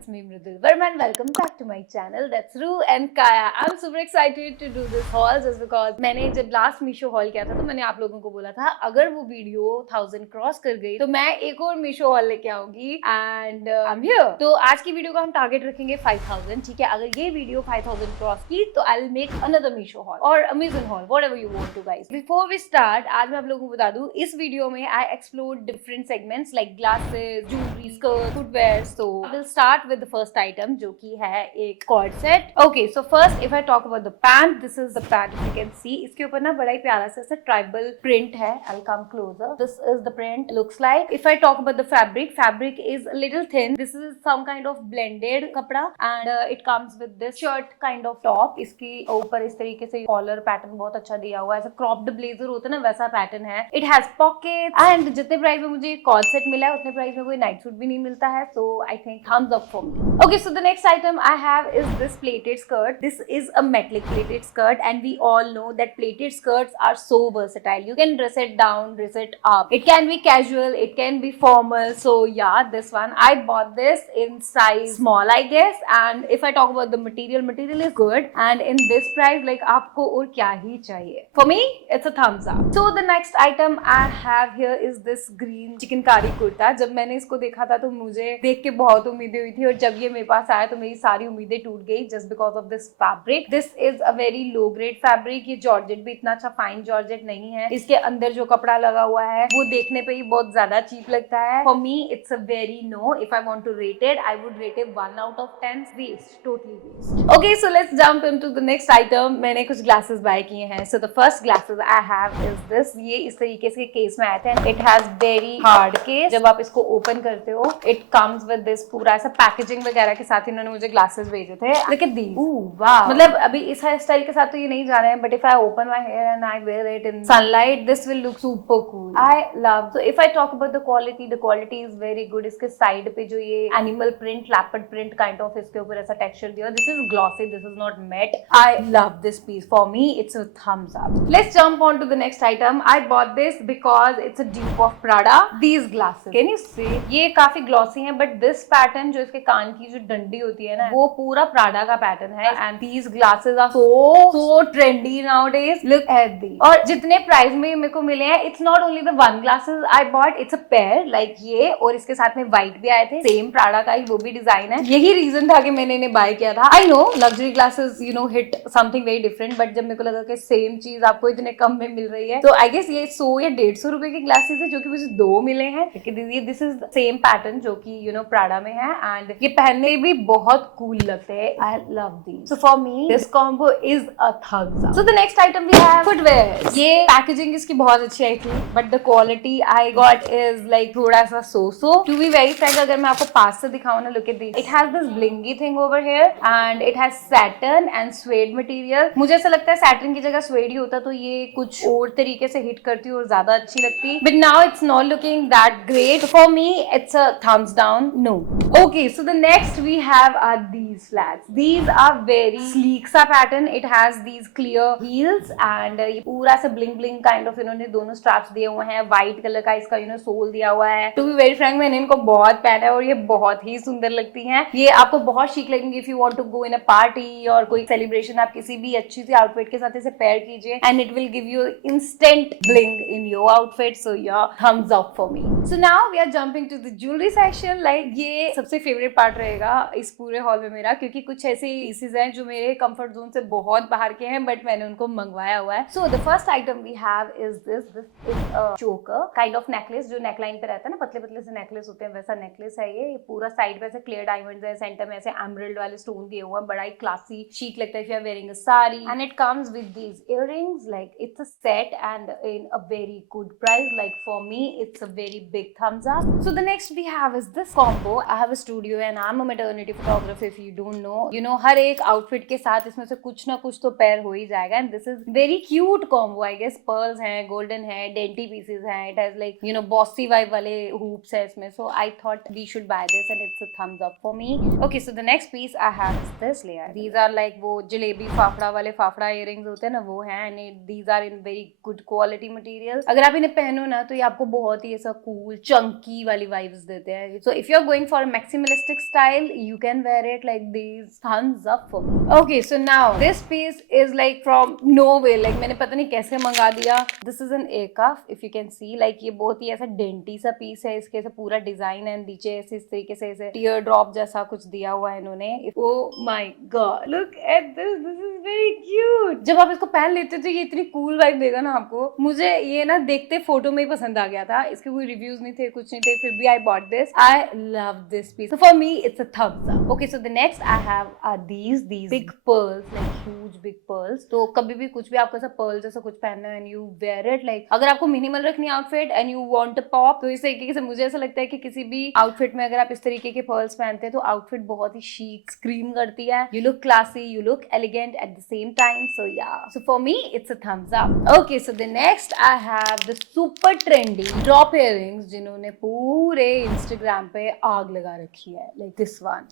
it's me Mridul Verma and welcome back to my channel. That's Ru and Kaya. I'm super excited to do this haul just because मैंने जब लास्ट मीशो हॉल किया था तो मैंने आप लोगों को बोला था अगर वो वीडियो 1000 क्रॉस कर गई तो मैं एक और मीशो हॉल लेके आऊंगी एंड आई एम हियर। तो आज की वीडियो का हम टारगेट रखेंगे 5000, ठीक है। अगर ये वीडियो 5000 क्रॉस की तो I will make another Meesho haul और Amazon haul, whatever you want to guys. Before we start, आज मैं आप लोगों को बता दूं इस वीडियो में I explore different segments like glasses, jewellery, skirt, footwear. So we'll start with the first item जो कि है एक chord set. Okay, so first if I talk about the pant, this is the pant if you can see। इसके ऊपर ना बड़ा ही प्यारा सा ऐसा ट्राइबल प्रिंट है। I'll come closer. This is the print looks like। If I talk about the fabric, fabric is a little thin। This is some kind of blended कपड़ा and it comes with this shirt kind of top। इसके ऊपर इस तरीके से collar pattern बहुत अच्छा दिया हुआ है, ऐसा क्रॉप्ड ब्लेजर होता है ना वैसा पैटर्न है। It has pockets and जितने प्राइस में मुझे कॉर्ड सेट मिला है उतने प्राइस में कोई नाइट सूट भी नहीं मिलता है। So I think thumbs up for me। Okay, so the next item I have is this pleated skirt। This is a metallic pleated skirt and we all know that pleated skirts are so versatile। You can dress it down, dress it up। It can be casual, it can be formal। So yeah, this one I bought this in size small I guess। And if I talk about the material, material is good and in this price like आपको और क्या ही चाहिए। For me, it's a thumbs up। So the next item I have here is this green chikankari कुर्ता। जब मैंने इसको देखा था तो मुझे देख के बहुत उम्मीदें हुई थी और जब ये मेरे पास आया तो मेरी सारी उम्मीदें टूट गई just because of this fabric. This is a very low grade fabric. ये जॉर्जेट भी इतना अच्छा फाइन जॉर्जेट नहीं है। इसके अंदर जो कपड़ा लगा हुआ है वो देखने पे ही बहुत ज्यादा चीप लगता है। For me it's a very no. If I want to rate it I would rate it 1 out of 10। Waste, totally waste. Okay, so let's jump into the next item. मैंने कुछ ग्लासेस बाय किए हैं। So the first glasses I have is this. ये इस तरीके से case में आए थे। It has very hard case. जब आप इसको ओपन करते हो इट कम्स विद दिस पूरा ऐसा पैकेजिंग वगैरह के साथ इन्होंने मुझे ग्लासेस भेजे थे। लुक एट दीस। वाह, मतलब अभी इस हेयर स्टाइल के साथ तो ये नहीं जा रहे हैं but if I open my hair and I wear it in sunlight this will look super cool. I love. So if I talk about the quality is very good. इसके side पे जो ये animal print, leopard print kind of इसके ऊपर ऐसा texture दिया। This is glossy, this is not matte. I love this piece. For me it's a thumbs up. Let's jump on to the next item. I bought this because it's a dupe of Prada. These glasses can you see, ये काफी ग्लॉसी हैं but this pattern जो इसके कान की जो डंडी होती है ना वो पूरा प्राडा का पैटर्न है and these glasses are so trendy nowadays. Look at the. और जितने प्राइस में मेरे को मिले हैं it's not only the one glasses I bought, it's a pair like ये और इसके साथ में व्हाइट भी आए थे सेम प्राडा का ही, वो भी डिजाइन है। यही रीजन था कि मैंने इन्हें बाय किया था। I know luxury glasses you know hit something very different but जब मेरे को लगा कि सेम चीज आपको इतने कम में मिल रही है तो आई गेस ये 100 या 150 रुपए के ग्लासेस है जो कि मुझे 2 मिले हैं। दिस इज सेम पैटर्न जो कि यू नो प्राडा में है एंड ये पहनने भी बहुत कूल लगते हैं। I love these. So for me this combo is a thumbs up. So the next item we have footwear. ये पैकेजिंग इसकी बहुत अच्छी आई थी but the quality I got is like थोड़ा सा so to be very frank. अगर मैं आपको पास से दिखाऊं ना, look at this. It has this blingy thing over here and it has satin and suede material. मुझे ऐसा लगता है सैटिन की जगह स्वेड ही होता तो ये कुछ और तरीके से हिट करती और ज्यादा अच्छी लगती but now it's not looking that great. For me, it's a thumbs down. No. Okay, so the next we have are these flats. These are very sleek सा pattern. It has these clear heels and ये पूरा सा bling bling kind of इन्होंने दोनों straps दिए हुए हैं। White color का इसका सोल दिया हुआ है। To be very frank, मैंने इनको बहुत पहना है और ये बहुत ही सुंदर लगती हैं। ये आपको बहुत chic लगेंगी if you want to go in a party और कोई celebration। आप किसी भी अच्छी सी outfit के साथ इसे pair कीजिए and it will give you instant bling in your outfit. So yeah, thumbs up for me. So now we are jumping to the jewelry section। Like ये सबसे फेवरेट पार्ट रहेगा इस पूरे हॉल में मेरा क्योंकि कुछ ऐसे पीसेस हैं जो मेरे कंफर्ट जोन से बहुत बाहर के हैं बट मैंने उनको मंगवाया हुआ है। So the first item we have is this is a choker kind of necklace जो नेकलाइन पे रहता है ना, पतले पतले से नेकलेस होते हैं वैसा नेकलेस है ये। पूरा साइड पे ऐसे क्लियर डायमंड्स है, सेंटर में ऐसे एमराल्ड वाले स्टोन दिए हुए हैं। बड़ा ही क्लासी शीक लगता है if you are wearing a sari and it comes with these earrings. Like it's a set and in a very good price. Like for me it's a very big thumbs up। So the next we have is this combo। I have a studio and I'm a maternity photographer if you don't know। You know हर एक outfit के साथ इसमें से कुछ ना कुछ तो pair हो ही जाएगा and this is very cute combo I guess। pearls हैं, golden है, dainty pieces हैं। It has like you know bossy vibe वाले hoops है इसमें। So I thought we should buy this and it's a thumbs up for me। Okay, so the next piece I have is this layer। These are like वो जलेबी फाफड़ा वाले फाफड़ा earrings होते हैं ना वो हैं and these are in very good quality material। अगर आप इन्हें पहनो ना तो ये आपको बहुत ही ऐसा cool चंकी वाली वाइब्स देते हैं। So if you are going for maximalistic rustic style, you can wear it like these. Thumbs up for me. Okay, so now this piece is like from nowhere. Like मैंने पता नहीं कैसे मंगा दिया. This is an aircuff. If you can see, like ये बहुत ही ऐसा डेंटी सा पीस है. इसके ऐसे पूरा डिजाइन है, नीचे ऐसे इस तरीके से ऐसे टीयर ड्रॉप जैसा कुछ दिया हुआ है इन्होंने. Oh my god, look at this. This is very cute. जब आप इसको पहन लेते हो तो ये इतनी कूल वाइब देगा ना आपको. मुझे ये ना देखते फोटो में ही पसंद आ गया था. इसके कोई रिव्यूज नहीं थे, कुछ नहीं थे, फिर भी I bought this. I love this piece. So for me, it's a thumbs up. Okay, so the next I have are these big pearls, like huge big pearls. तो कभी भी कुछ भी आपको ऐसा pearl जैसा कुछ पहनना है and you wear it, like अगर आपको मिनिमल रखनी outfit and you want a pop, तो इस तरीके से मुझे ऐसा लगता है कि किसी भी आउटफिट में अगर आप इस तरीके के pearls पहनते हैं तो आउटफिट बहुत ही chic स्क्रीम करती है. You look classy, you look elegant at the same time. So yeah, so for me it's a thumbs up. Okay, so the next I have the super trendy drop earrings जिन्होंने पूरे Instagram पे आग लगा रखी है. Like this one.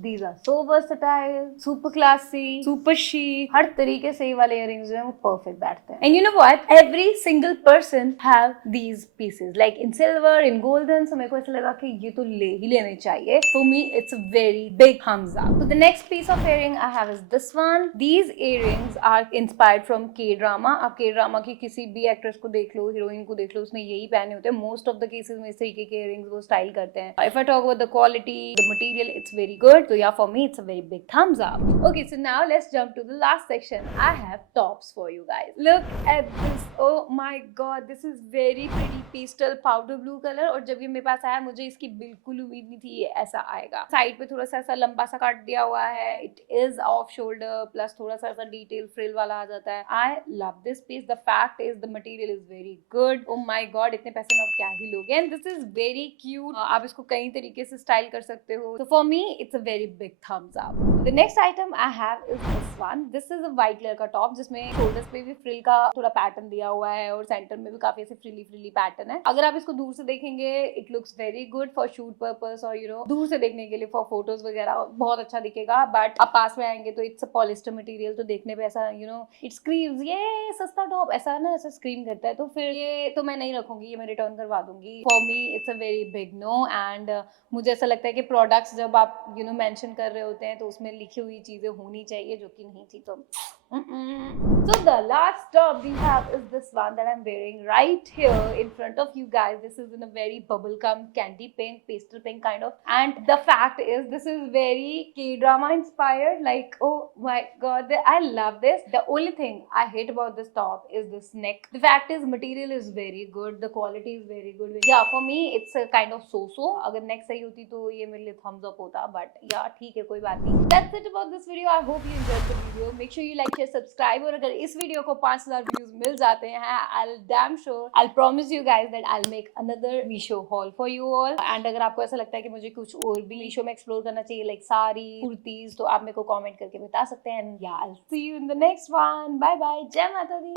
These are so versatile, super classy, super chic. हर तरीके से ये वाले earrings जो हैं वो perfect बैठते हैं. And you know what? Every single person have these pieces, like in silver, in golden. So मेरे को ऐसा लगा कि ये तो ले ही लेने चाहिए. For me, it's a very big thumbs up. So the next piece of earring I have is this one. These earrings are inspired from K-drama. आप K-drama की किसी भी actress को देख लो, heroine को देख लो, उसने यही पहने होते हैं. Most of the cases में इस तरीके के earrings वो style करते हैं. If I talk about the quality, the material, it's very good. So yeah, for me it's a very big thumbs up. Okay, so now let's jump to the last section. I have tops for you guys. Look at this. Oh my god, this is very pretty pastel powder blue color. और जब ये मेरे पास आया मुझे इसकी बिल्कुल उम्मीद नहीं थी ये ऐसा आएगा. साइड पे थोड़ा सा ऐसा लंबा सा कट दिया हुआ है. It is off shoulder plus थोड़ा सा ऐसा डिटेल फ्रिल वाला आ जाता है. I love this piece. The fact is the material is very good. Oh my god, इतने पैसे में आप क्या ही लोगे. And this is very cute. आप इसको कई तरीके से स्टाइल कर सकते हो. So for me it's a very big thumbs up. The next item I have is this one. This is a white color का टॉप जिसमें शोल्डर्स पे भी फ्रिल का थोड़ा पैटर्न दिया हुआ है और सेंटर में भी काफी ऐसे फ्रिली पैटर्न है. अगर आप इसको दूर से देखेंगे it looks very good for shoot purpose और यू नो दूर से देखने के लिए फॉर फोटोज वगैरह बहुत अच्छा दिखेगा. बट आप पास में आएंगे तो इट्स अ पॉलिस्टर मटेरियल तो देखने पे ऐसा यू नो इट स्क्रीम्स ये सस्ता टॉप ऐसा ना ऐसा स्क्रीम करता है. तो फिर ये तो मैं नहीं रखूंगी, ये मैं रिटर्न करवा दूंगी. For me it's a very big no. एंड मुझे ऐसा लगता है कि प्रोडक्ट्स जब आप यू नो मेंशन कर रहे होते हैं तो उसमें लिखी हुई चीजें होनी चाहिए जो कि नहीं थी. तो So the last top we have is this one that I'm wearing right here in front of you guys. This is in a very bubblegum candy pink, pastel pink kind of. And the fact is this is very K-drama inspired. Like oh my god, I love this. The only thing I hate about this top is this neck. The fact is material is very good. The quality is very good. Yeah, for me it's a kind of so-so. अगर neck सही होती तो ये मेरे लिए thumbs up होता. But yeah, ठीक है कोई बात नहीं. That's it about this video. I hope you enjoyed the video. Make sure you like, share, subscribe. और अगर इस वीडियो को 5000 व्यूज मिल जाते हैं I'll damn sure I'll promise you guys that I'll make another Meesho haul for you all. And अगर आपको ऐसा लगता है कि मुझे कुछ और भी Meesho में एक्सप्लोर करना चाहिए like साड़ी कुर्तीज तो आप मेरे को कमेंट करके बता सकते हैं. And yeah, I'll see you in the next one. Bye bye. जय माता दी.